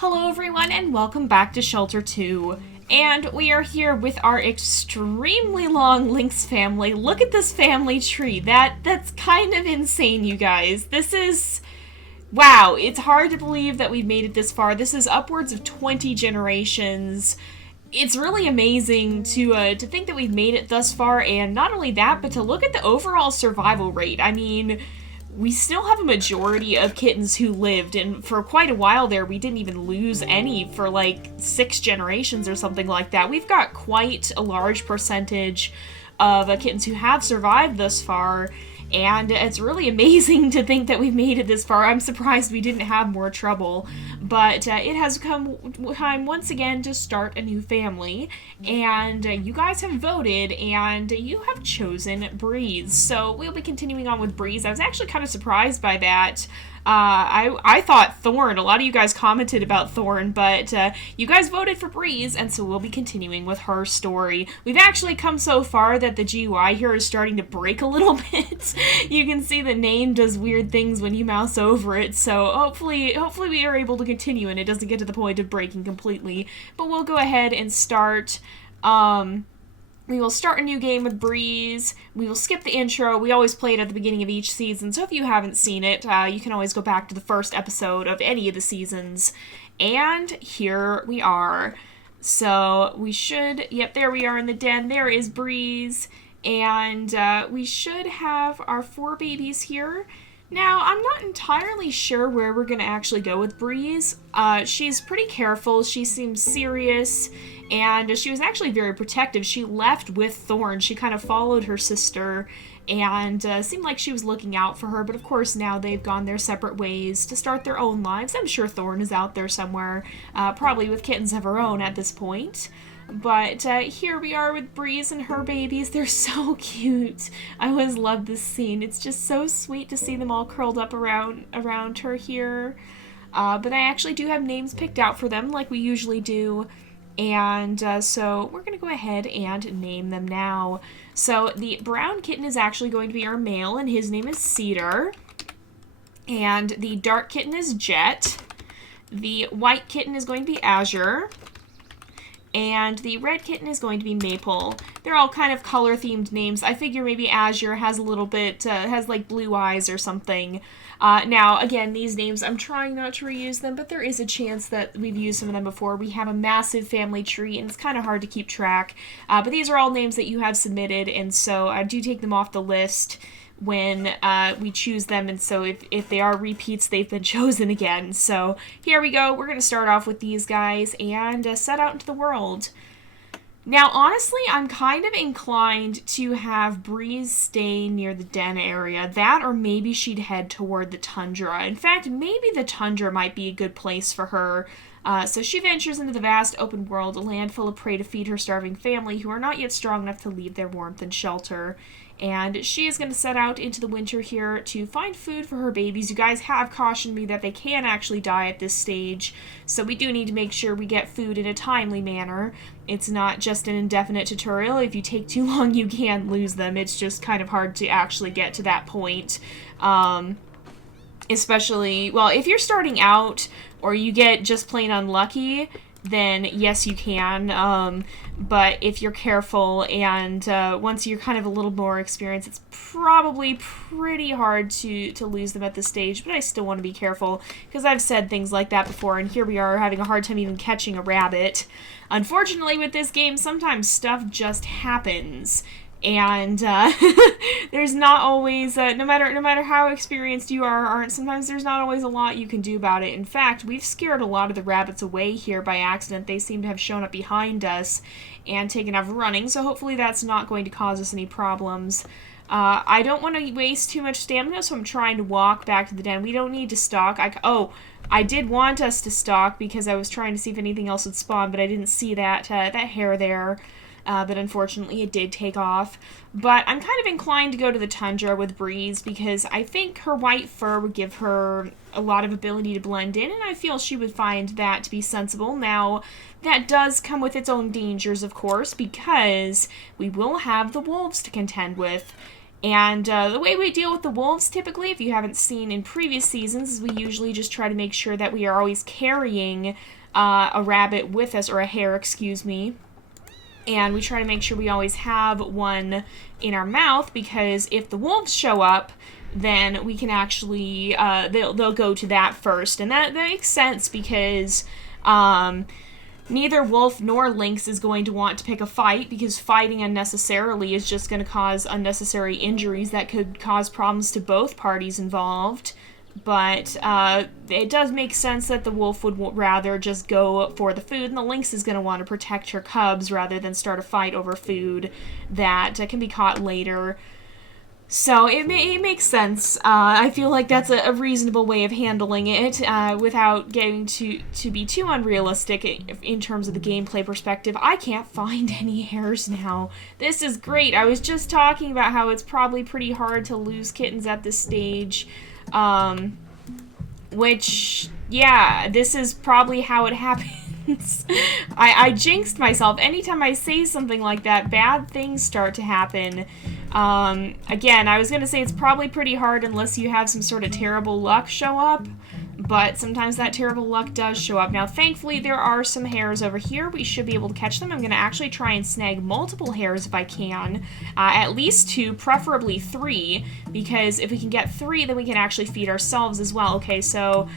Hello everyone and welcome back to Shelter 2. And we are here with our extremely long lynx family. Look at this family tree. That's kind of insane, you guys. This is... wow, it's hard to believe that we've made it this far. This is upwards of 20 generations. It's really amazing to think that we've made it thus far, and not only that, but to look at the overall survival rate. I mean, we still have a majority of kittens who lived, and for quite a while there, we didn't even lose any for like 6 generations or something like that. We've got quite a large percentage of kittens who have survived thus far, and it's really amazing to think that we've made it this far. I'm surprised we didn't have more trouble, but it has come time once again to start a new family, and you guys have voted, and you have chosen Breeze. So we'll be continuing on with Breeze. I was actually kind of surprised by that. I thought Thorn. A lot of you guys commented about Thorn, but you guys voted for Breeze, and so we'll be continuing with her story. We've actually come so far that the GUI here is starting to break a little bit. You can see the name does weird things when you mouse over it, so hopefully we are able to continue and it doesn't get to the point of breaking completely. But we'll go ahead and start. We will start a new game with Breeze. We will skip the intro. We always play it at the beginning of each season, so if you haven't seen it, you can always go back to the first episode of any of the seasons. And here we are. So we should... yep, there we are in the den. There is Breeze. And we should have our 4 babies here. Now, I'm not entirely sure where we're going to actually go with Breeze. She's pretty careful. She seems serious. And she was actually very protective. She left with Thorn. She kind of followed her sister and seemed like she was looking out for her. But of course, now they've gone their separate ways to start their own lives. I'm sure Thorn is out there somewhere, probably with kittens of her own at this point. But here we are with Breeze and her babies. They're so cute. I always love this scene. It's just so sweet to see them all curled up around her here. But I actually do have names picked out for them like we usually do. And so we're going to go ahead and name them now. So the brown kitten is actually going to be our male, and his name is Cedar. And the dark kitten is Jet. The white kitten is going to be Azure. And the red kitten is going to be Maple. They're all kind of color-themed names. I figure maybe Azure has a little bit, has like blue eyes or something. Now, again, these names, I'm trying not to reuse them, but there is a chance that we've used some of them before. We have a massive family tree, and it's kind of hard to keep track. But these are all names that you have submitted, and so I do take them off the list when we choose them, and so if they are repeats, they've been chosen again. So here we go. We're going to start off with these guys and set out into the world. Now, honestly, I'm kind of inclined to have Breeze stay near the den area. That, or maybe she'd head toward the tundra. In fact, maybe the tundra might be a good place for her. So she ventures into the vast open world, a land full of prey to feed her starving family who are not yet strong enough to leave their warmth and shelter. And she is going to set out into the winter here to find food for her babies. You guys have cautioned me that they can actually die at this stage, so we do need to make sure we get food in a timely manner. It's not just an indefinite tutorial. If you take too long, you can lose them. It's just kind of hard to actually get to that point. Especially, well, if you're starting out or you get just plain unlucky, then yes, you can. But if you're careful and once you're kind of a little more experienced, it's probably pretty hard to lose them at this stage. But I still want to be careful because I've said things like that before, and here we are having a hard time even catching a rabbit. Unfortunately, with this game, sometimes stuff just happens. And there's not always, no matter how experienced you are or aren't, sometimes there's not always a lot you can do about it. In fact, we've scared a lot of the rabbits away here by accident. They seem to have shown up behind us and taken off running, so hopefully that's not going to cause us any problems. I don't want to waste too much stamina, so I'm trying to walk back to the den. We don't need to stalk. I did want us to stalk because I was trying to see if anything else would spawn, but I didn't see that hare there. But unfortunately it did take off. But I'm kind of inclined to go to the tundra with Breeze because I think her white fur would give her a lot of ability to blend in, and I feel she would find that to be sensible. Now, that does come with its own dangers, of course, because we will have the wolves to contend with. And the way we deal with the wolves, typically, if you haven't seen in previous seasons, is we usually just try to make sure that we are always carrying a rabbit with us, or a hare, excuse me. And we try to make sure we always have one in our mouth, because if the wolves show up, then we can actually, they'll go to that first. And that makes sense, because neither wolf nor lynx is going to want to pick a fight, because fighting unnecessarily is just going to cause unnecessary injuries that could cause problems to both parties involved. But it does make sense that the wolf would rather just go for the food, and the lynx is going to want to protect her cubs rather than start a fight over food that can be caught later. So it makes sense. I feel like that's a reasonable way of handling it without getting to be too unrealistic in terms of the gameplay perspective. I can't find any hares now. This is great. I was just talking about how it's probably pretty hard to lose kittens at this stage. Which, yeah, this is probably how it happens. I jinxed myself. Anytime I say something like that, bad things start to happen. Again, I was going to say it's probably pretty hard unless you have some sort of terrible luck show up, but sometimes that terrible luck does show up. Now, thankfully, there are some hares over here. We should be able to catch them. I'm going to actually try and snag multiple hares if I can. At least 2, preferably 3, because if we can get 3, then we can actually feed ourselves as well. Okay, so...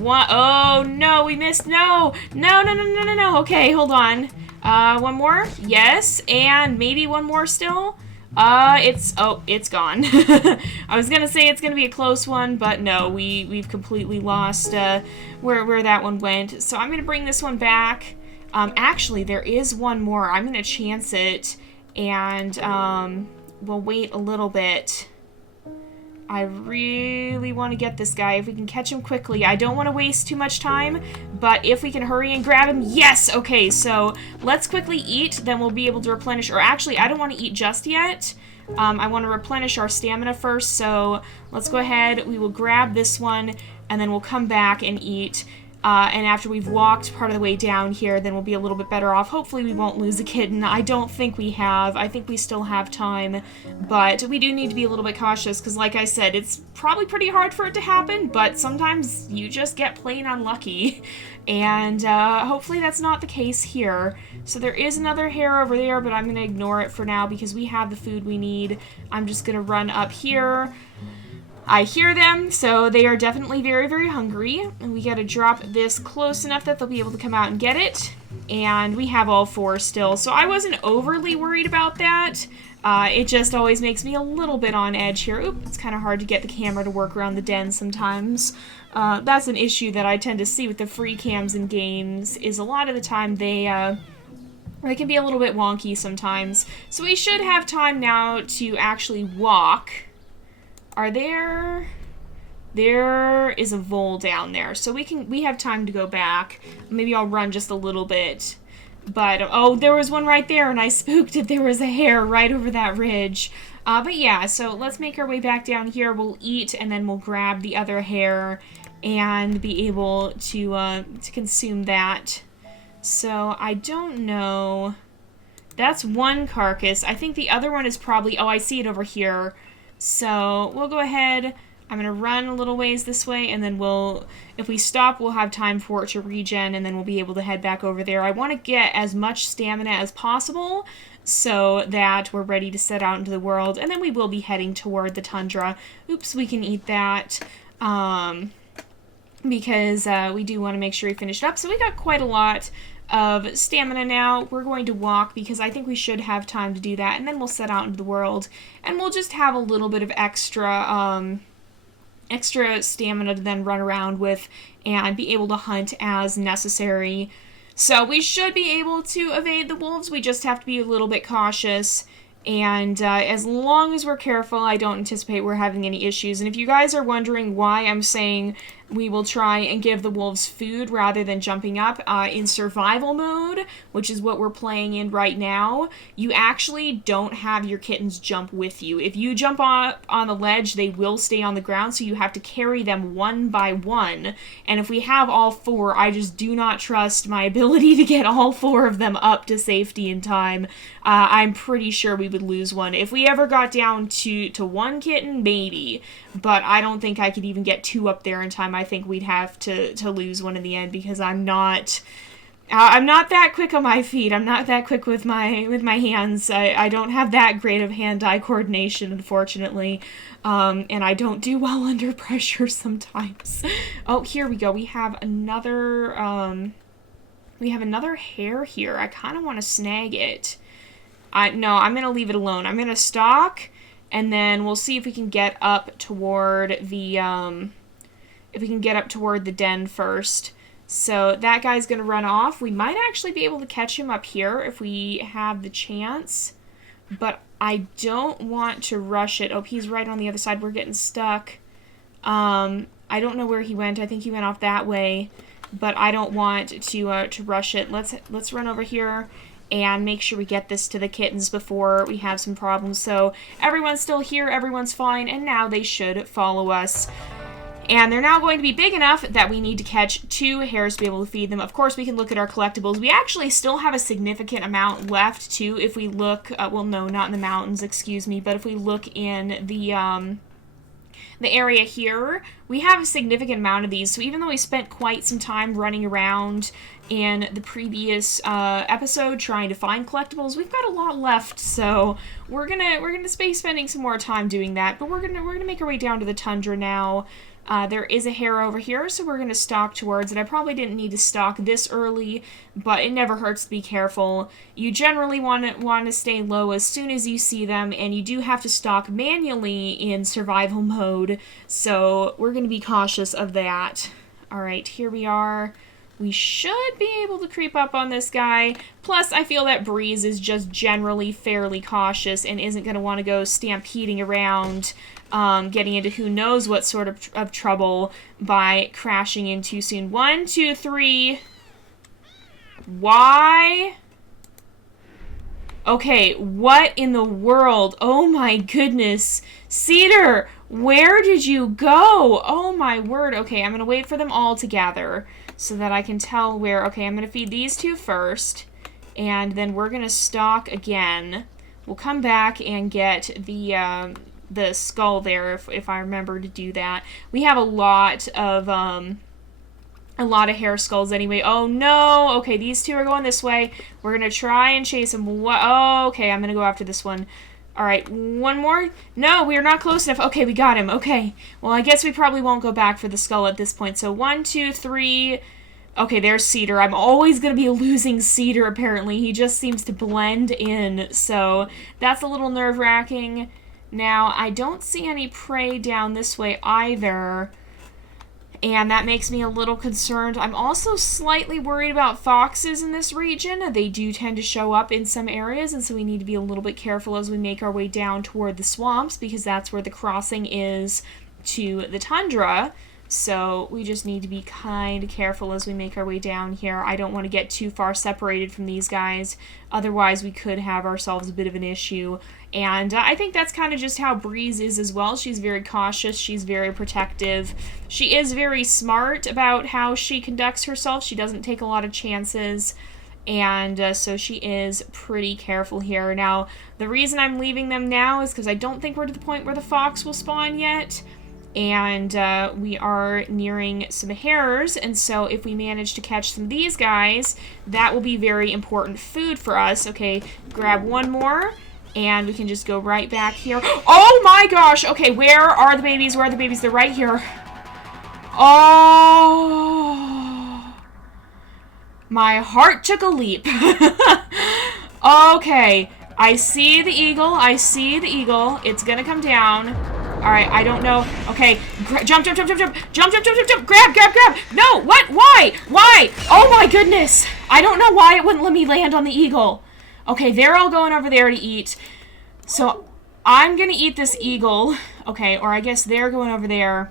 Oh, no, we missed. No. Okay, hold on. One more? Yes, and maybe one more still? It's gone. I was gonna say it's gonna be a close one, but no, we've completely lost, where that one went. So I'm gonna bring this one back. Actually, there is one more. I'm gonna chance it, and, we'll wait a little bit. I really want to get this guy, if we can catch him quickly. I don't want to waste too much time, but if we can hurry and grab him, yes! Okay, so let's quickly eat, then we'll be able to replenish, or actually, I don't want to eat just yet. I want to replenish our stamina first, so let's go ahead, we will grab this one, and then we'll come back and eat. And after we've walked part of the way down here, then we'll be a little bit better off. Hopefully we won't lose a kitten. I don't think we have. I think we still have time. But we do need to be a little bit cautious, because like I said, it's probably pretty hard for it to happen, but sometimes you just get plain unlucky. And hopefully that's not the case here. So there is another hare over there, but I'm going to ignore it for now because we have the food we need. I'm just going to run up here. I hear them, so they are definitely very, very hungry. And we gotta drop this close enough that they'll be able to come out and get it. And we have all 4 still, so I wasn't overly worried about that. It just always makes me a little bit on edge here. Oop, it's kind of hard to get the camera to work around the den sometimes. That's an issue that I tend to see with the free cams in games, is a lot of the time they can be a little bit wonky sometimes. So we should have time now to actually walk. There is a vole down there, so we have time to go back. Maybe I'll run just a little bit. But, oh, there was one right there, and I spooked it. There was a hare right over that ridge. But yeah, so let's make our way back down here. We'll eat, and then we'll grab the other hare and be able to consume that. So, I don't know. That's one carcass. I think the other one is probably... Oh, I see it over here. So, we'll go ahead, I'm going to run a little ways this way, and then if we stop, we'll have time for it to regen, and then we'll be able to head back over there. I want to get as much stamina as possible, so that we're ready to set out into the world, and then we will be heading toward the tundra. Oops, we can eat that, because we do want to make sure we finish it up. So we got quite a lot of stamina now. We're going to walk because I think we should have time to do that, and then we'll set out into the world, and we'll just have a little bit of extra stamina to then run around with and be able to hunt as necessary. So we should be able to evade the wolves. We just have to be a little bit cautious, and as long as we're careful, I don't anticipate we're having any issues. And if you guys are wondering why I'm saying we will try and give the wolves food rather than jumping up. In survival mode, which is what we're playing in right now, you actually don't have your kittens jump with you. If you jump up on the ledge, they will stay on the ground, so you have to carry them one by one. And if we have all 4, I just do not trust my ability to get all 4 of them up to safety in time. I'm pretty sure we would lose one. If we ever got down to 1 kitten, maybe. But I don't think I could even get 2 up there in time. I think we'd have to lose one in the end, because I'm not that quick on my feet. I'm not that quick with my hands. I don't have that great of hand-eye coordination, unfortunately. And I don't do well under pressure sometimes. Oh, here we go. We have another hare here. I kind of want to snag it. No, I'm going to leave it alone. I'm going to stalk, and then we'll see if we can get up toward the den first. So that guy's going to run off. We might actually be able to catch him up here if we have the chance, but I don't want to rush it. Oh, he's right on the other side. We're getting stuck. I don't know where he went. I think he went off that way, but I don't want to rush it. Let's run over here and make sure we get this to the kittens before we have some problems. So everyone's still here, everyone's fine, and now they should follow us. And they're now going to be big enough that we need to catch 2 hares to be able to feed them. Of course, we can look at our collectibles. We actually still have a significant amount left, too, if we look, well, no, not in the mountains, excuse me, but if we look in the area here, we have a significant amount of these. So even though we spent quite some time running around in the previous episode trying to find collectibles, we've got a lot left. So we're gonna be spending some more time doing that. But we're gonna make our way down to the tundra now. There is a hare over here, so we're going to stalk towards it. I probably didn't need to stalk this early, but it never hurts to be careful. You generally want to stay low as soon as you see them, and you do have to stalk manually in survival mode, so we're going to be cautious of that. Alright, here we are. We should be able to creep up on this guy. Plus, I feel that Breeze is just generally fairly cautious and isn't going to want to go stampeding around, getting into who knows what sort of trouble by crashing in too soon. 1, 2, 3. Why? Okay, what in the world? Oh my goodness. Cedar, where did you go? Oh my word. Okay, I'm going to wait for them all to gather so that I can tell where. Okay, I'm going to feed these 2 first, and then we're going to stalk again. We'll come back and get the skull there if I remember to do that. We have a lot of hare skulls anyway. Oh no! Okay, these 2 are going this way. We're gonna try and chase them. Oh, okay, I'm gonna go after this one. Alright, one more? No, we are not close enough. Okay, we got him. Okay. Well, I guess we probably won't go back for the skull at this point. So 1, 2, 3. Okay, there's Cedar. I'm always going to be losing Cedar, apparently. He just seems to blend in. So that's a little nerve-wracking. Now, I don't see any prey down this way either, and that makes me a little concerned. I'm also slightly worried about foxes in this region. They do tend to show up in some areas, and so we need to be a little bit careful as we make our way down toward the swamps, because that's where the crossing is to the tundra. So we just need to be kind of careful as we make our way down here. I don't want to get too far separated from these guys. Otherwise, we could have ourselves a bit of an issue. And I think that's kind of just how Breeze is as well. She's very cautious. She's very protective. She is very smart about how she conducts herself. She doesn't take a lot of chances. And so she is pretty careful here. Now, the reason I'm leaving them now is because I don't think we're to the point where the fox will spawn yet. And we are nearing some hares, and so if we manage to catch some of these guys, that will be very important food for us. Okay, grab one more, and we can just go right back here. Oh my gosh! Okay, where are the babies? Where are the babies? They're right here. Oh! My heart took a leap. Okay, I see the eagle. I see the eagle. It's gonna come down. Alright, I don't know. Okay, jump, jump, jump, jump, jump, jump, jump, jump, jump, jump, grab, grab, grab. No, what? Why? Why? Oh my goodness. I don't know why it wouldn't let me land on the eagle. Okay, they're all going over there to eat. So, I'm gonna eat this eagle. Okay, or I guess they're going over there.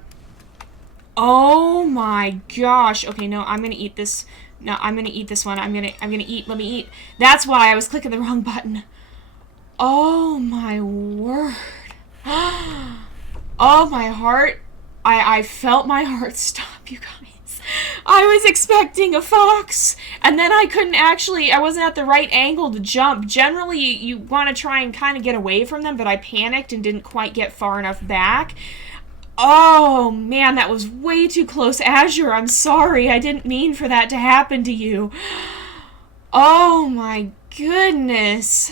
Oh my gosh. Okay, no, I'm gonna eat this. No, I'm gonna eat this one. I'm gonna eat. Let me eat. That's why I was clicking the wrong button. Oh my word. Oh, my heart. I felt my heart stop, you guys. I was expecting a fox, and then I wasn't at the right angle to jump. Generally, you want to try and kind of get away from them, but I panicked and didn't quite get far enough back. Oh, man, that was way too close. Azure, I'm sorry. I didn't mean for that to happen to you. Oh, my goodness.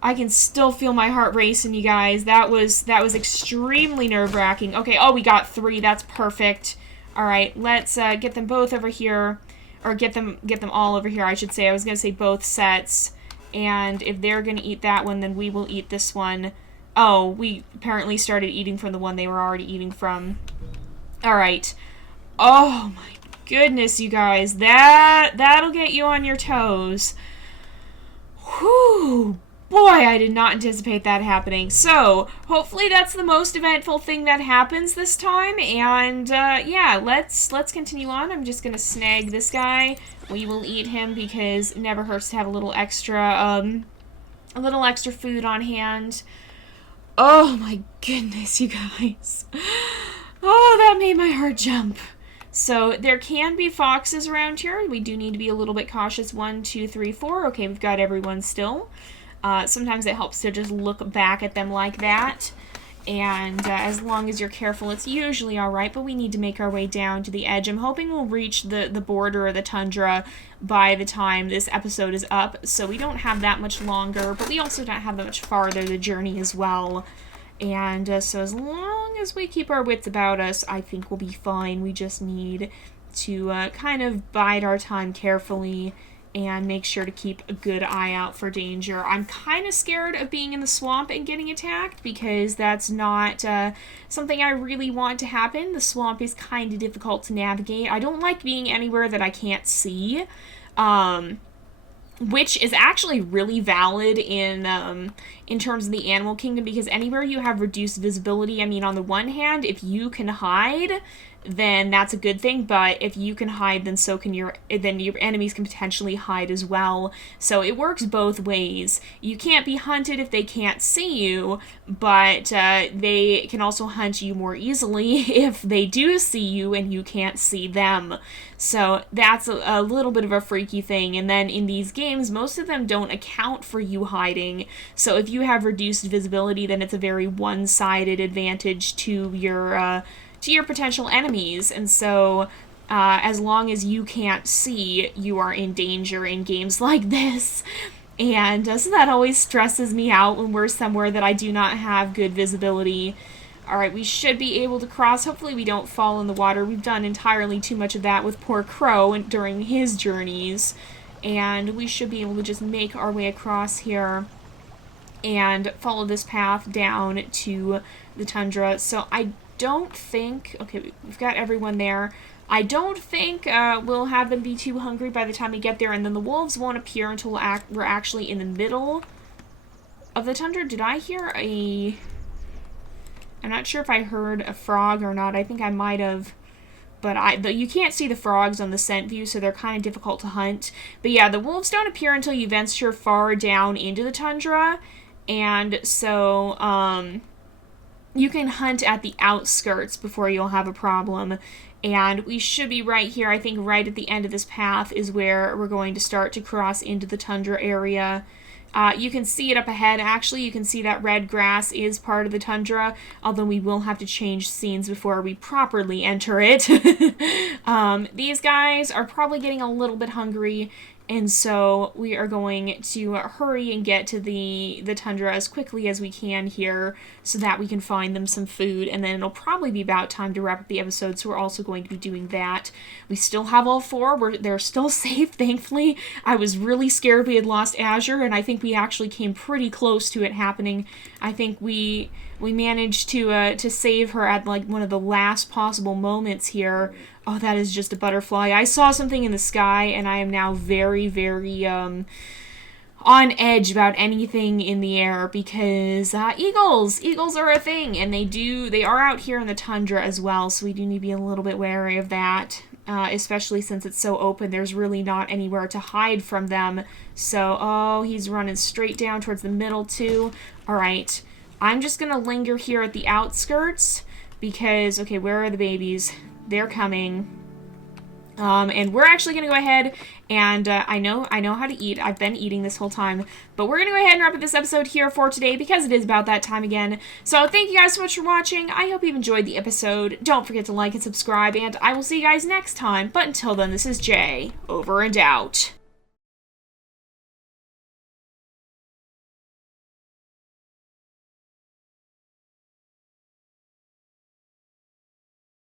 I can still feel my heart racing, you guys. That was extremely nerve-wracking. Okay, oh, we got 3. That's perfect. All right, let's get them both over here. Or get them all over here, I should say. I was going to say both sets. And if they're going to eat that one, then we will eat this one. Oh, we apparently started eating from the one they were already eating from. All right. Oh, my goodness, you guys. That'll get you on your toes. Whew. Boy, I did not anticipate that happening. So, hopefully that's the most eventful thing that happens this time. And, yeah, let's continue on. I'm just gonna snag this guy. We will eat him because it never hurts to have a little extra food on hand. Oh my goodness, you guys. Oh, that made my heart jump. So, there can be foxes around here. We do need to be a little bit cautious. 1, 2, 3, 4. Okay, we've got everyone still. Sometimes it helps to just look back at them like that, and as long as you're careful, it's usually alright, but we need to make our way down to the edge. I'm hoping we'll reach the border of the tundra by the time this episode is up, so we don't have that much longer, but we also don't have that much farther to journey as well. And so as long as we keep our wits about us, I think we'll be fine. We just need to kind of bide our time carefully and make sure to keep a good eye out for danger. I'm kind of scared of being in the swamp and getting attacked because that's not something I really want to happen. The swamp is kind of difficult to navigate. I don't like being anywhere that I can't see, which is actually really valid in terms of the animal kingdom, because anywhere you have reduced visibility, I mean, on the one hand, if you can hide, then that's a good thing, but if you can hide, then your enemies can potentially hide as well. So it works both ways. You can't be hunted if they can't see you, but they can also hunt you more easily if they do see you and you can't see them. So that's a little bit of a freaky thing. And then in these games, most of them don't account for you hiding. So if you have reduced visibility, then it's a very one-sided advantage to your potential enemies. And so as long as you can't see, you are in danger in games like this. And so that always stresses me out when we're somewhere that I do not have good visibility. Alright, we should be able to cross. Hopefully we don't fall in the water. We've done entirely too much of that with poor Crow during his journeys. And we should be able to just make our way across here and follow this path down to the tundra. So I don't think... Okay, we've got everyone there. I don't think we'll have them be too hungry by the time we get there, and then the wolves won't appear until we're actually in the middle of the tundra. Did I hear a... I'm not sure if I heard a frog or not. I think I might have. But you can't see the frogs on the scent view, so they're kind of difficult to hunt. But yeah, the wolves don't appear until you venture far down into the tundra. And so you can hunt at the outskirts before you'll have a problem. And we should be right here. I think right at the end of this path is where we're going to start to cross into the tundra area. You can see it up ahead. Actually, you can see that red grass is part of the tundra, although we will have to change scenes before we properly enter it. These guys are probably getting a little bit hungry, and so we are going to hurry and get to the tundra as quickly as we can here so that we can find them some food, and then it'll probably be about time to wrap up the episode, so we're also going to be doing that. We still have all four. They're still safe, thankfully. I was really scared we had lost Azure, and I think we actually came pretty close to it happening. I think we managed to save her at like one of the last possible moments here. Oh, that is just a butterfly. I saw something in the sky, and I am now very, very, on edge about anything in the air because eagles are a thing, and they are out here in the tundra as well, so we do need to be a little bit wary of that, especially since it's so open. There's really not anywhere to hide from them. So, oh, he's running straight down towards the middle too. All right, I'm just gonna linger here at the outskirts because, okay, where are the babies? They're coming. And we're actually going to go ahead and, I know how to eat. I've been eating this whole time. But we're going to go ahead and wrap up this episode here for today because it is about that time again. So thank you guys so much for watching. I hope you've enjoyed the episode. Don't forget to like and subscribe, and I will see you guys next time. But until then, this is Jay, over and out.